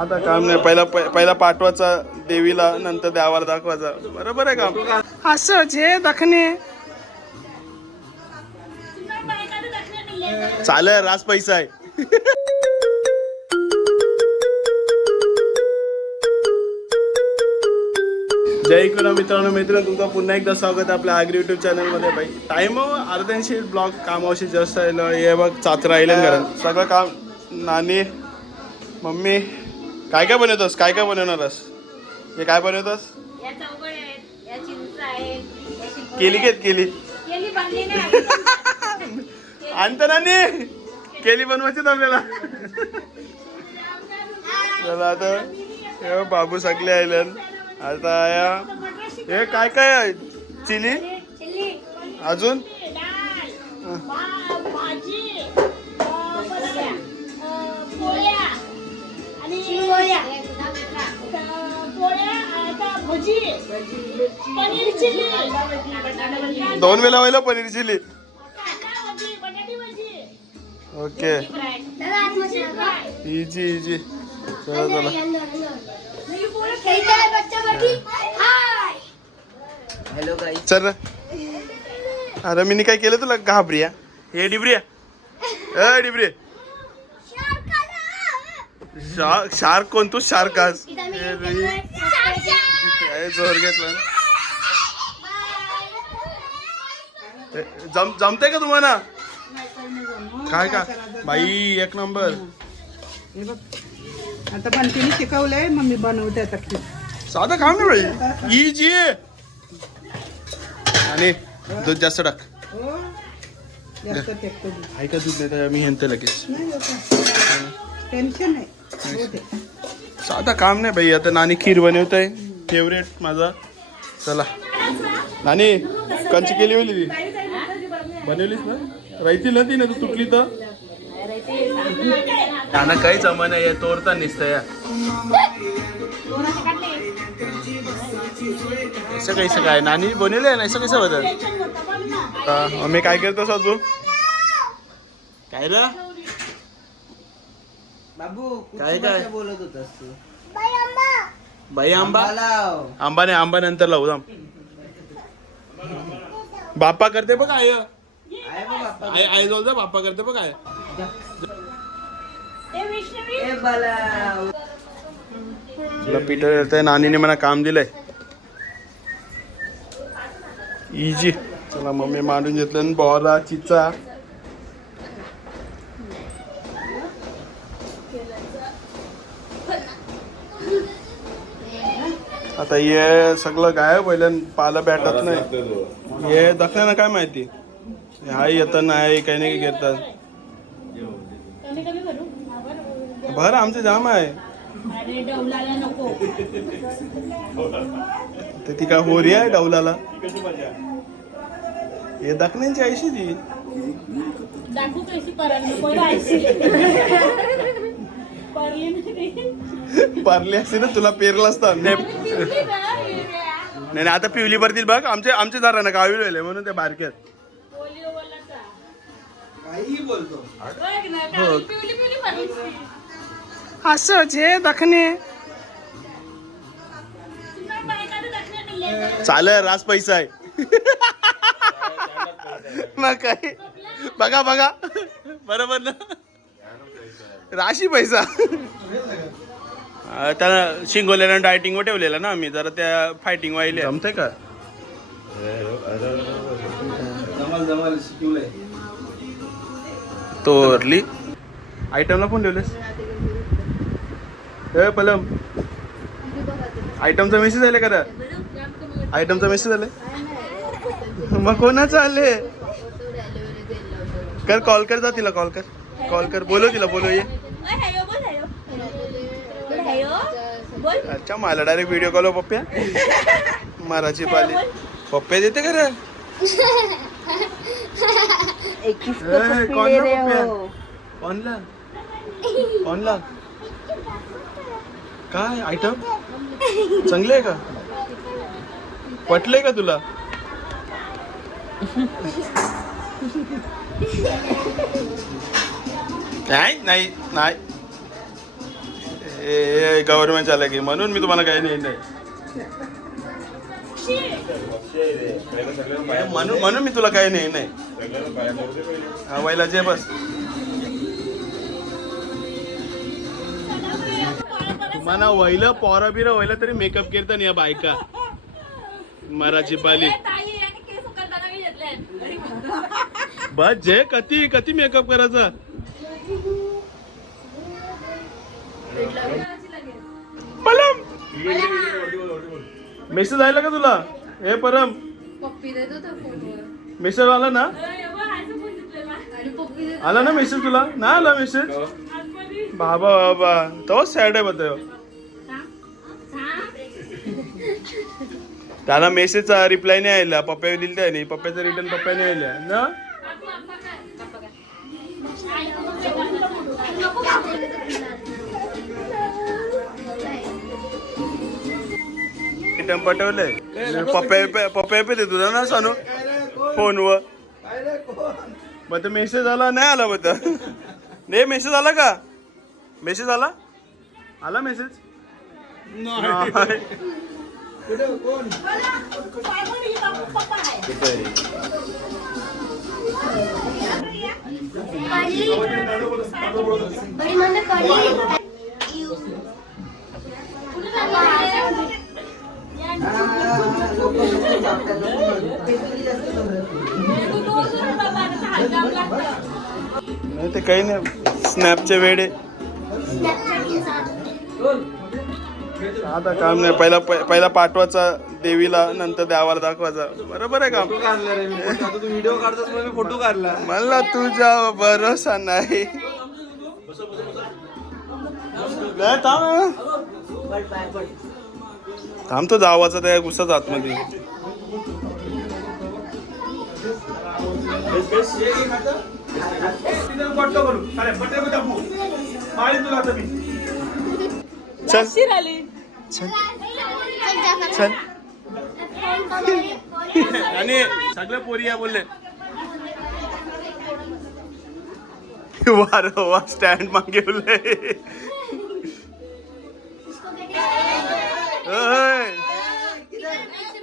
आता काम नाही, पहिला पाठवायचा देवीला, नंतर देवाला दाखवायचा. बरोबर आहे काम. असंच हे दखणे चालेल, रास पैसा आहे. जय कुणा मित्रांनो, तुमचं पुन्हा एकदा स्वागत आहे आपल्या आगरी युट्यूब चॅनलमध्ये. बाई टाईम अर्ध्यांशी ब्लॉग कामावशी जास्त राहिलं. हे बघ चाच राहिलं घरात सगळं काम. नानी मम्मी काय काय बनवतोस, काय काय बनवणारस? हे काय बनवतोस? केली केली आणता नानी केली बनवायची आपल्याला. चला आता हे बाबू सगळे आयलन. आता या हे काय काय आहे? चिली अजून दोन वेळा व्हायला paneer chilli. Okay easy easy. चला चला. Hello guys. चल अरे मी काय केलं तुला घाबरिया? हे डिब्रिया ए डिब्री शार्क कोण? तू शार्क आज जोर घेतला. जमते का तुम्हाला? काय का बाई एक नंबर. आता पण तिने शिकवलंय, मग मी बनवते आता. साधं काम नाही बाई, इजी. आणि दूध जास्त टाक. जास्त टेकतो आहे का दूध? नाही मी हेनते लगेच. टेन्शन नाही. साधा काम नाही बाई. आता नानी खीर बनवत आहे, फेवरेट माझा. चला नानी कंची केली होती ती बनवलीस ना? राहतील ना ती ना, तू तुटली तर त्यांना काही जमा नाही. तोडता निसत या असं कैसं काय नानी बनवले ना, असं कसं बदल. मी काय करतो साजू? काय रे बाबू काय काय बोलत होतास तू? बाई आंबा लाव. आंबा नाही, आंबा नंतर लावू. बाप्पा करते बघ. आय आहे बघ बाप्पा. आई जवळ जा. बाप्पा करते बघ. काय ए बाला. तुला पीटर येतंय. नानीने मला काम दिलंय इजी. चला मम्मी मांडून घेतलं बॉला चिचा. आता हे सगळं काय पहिलं पाला भेटत नाही. हे दखण्याला काय माहिती. हा येत नाही काही नाही घेतात. भर आमचं जाम आहे. ते ती काय होरी आहे डौलाला. हे दखण्यांची आयशी ती पारली असते ना, तुला पेरला असता. नाही आता पिवली भरतील बघ. आमचे जरा ना गावी वेळे म्हणून ते बारक्यात असंच हे दखणे चालेल. रास पैसा आहे मग काय. बघा बघा बरोबर ना, राशी पैसा. त्याला शिंगोल्यानं डायटिंग वर ठेवलेलं ना आम्ही, जरा त्या फायटिंग व्हायला. जमते का? तोरली आयटमला फोन ठेवलेस. ए पलम आयटमचा मेसेज आले का? आयटमचा मेसेज आले मग कोणाचं आले? कर कॉल कर. जा तिला कॉल कर बोलो तिला बोलो. ये अच्छा मला डायरेक्ट व्हिडिओ कॉल. पप्प्या माराची पाली पप्प्या देते खरं. ऑनला काय आयटम चांगले आहे का? पटलंय का तुला? नाही नाही नाही गव्हर्नमेंट आलं की म्हणून मी तुम्हाला काही नाही म्हणून मी तुला काही नाही वयला जे बस तुम्हाला वयलं पोरा बिरा वयला तरी मेकअप करता या बायका मराठी पाली बस जे कधी कधी मेकअप करायचा पलम मेसेज आला का तुला हे परम मेसेज आला ना आला ना मेसेज तुला ना आला मेसेज बाबा बाबा तो सॅड आहे बघ त्याला मेसेजचा रिप्लाय नाही आला पप्पा दिल त्या नाही पप्पाचा रिटर्न पप्पाने आला ना रिटर्न पटवलंय पप्पा पे तुझा ना सांगू फोनवर मग मेसेज आला नाही आला मग नाही मेसेज आला का मेसेज आला आला मेसेज नाही ते काही नाही स्नॅपचे वेडे आता काम नाही पहिला पाठवायचा देवीला नंतर देवाला दाखवायचा बरोबर आहे काम व्हिडिओ काढतोस मी फोटो काढला मला तुझा भरोसा नाही थांब तो जावाचा त्या गुस्साच आतमध्ये चल चल आणि सगळे पोरी या बोलले वा स्टँड मागे बोलले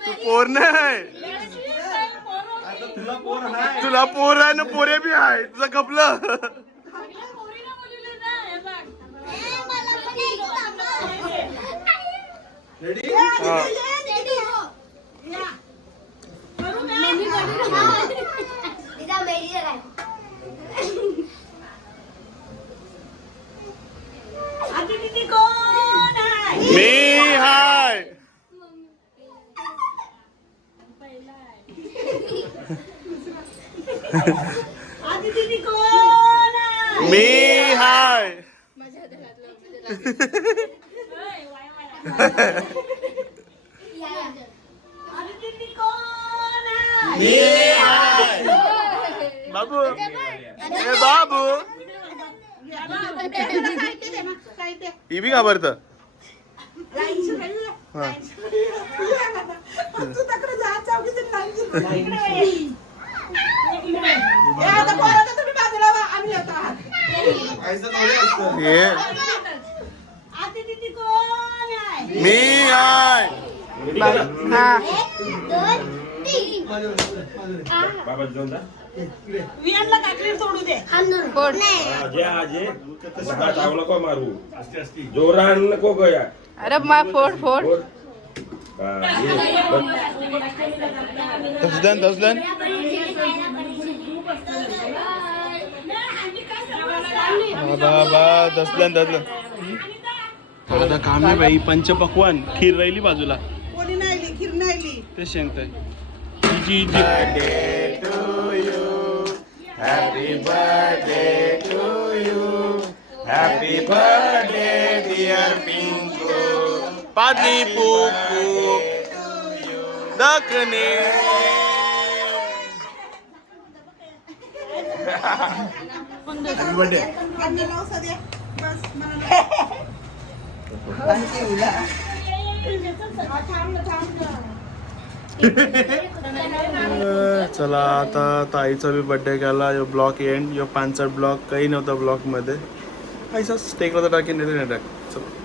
तू पोर नाही तुला पोर आहे ना पोरे बी आहे तुझं कपलं मी हाय मी हाय बाबू ए बाबू ही बी घाबरत मी आहे मारू जोरान नको गया अरे मा फोड फोड दसलन बाबा दसलन आता काम आहे बाई पंचपक्वान खीर राहिली बाजूला कोणी नाही खीर नाही ते शेंगताय जी birthday to you happy birthday to you happy birthday dear Pinku पादली पुकू दखने बर्थडे चला आता ताईचा बी बर्थडे केला यो ब्लॉक एंड यो 5 ब्लॉक काही नव्हता ब्लॉक मध्ये ऐसाच टेकला तर टाकेन नाही टाक चला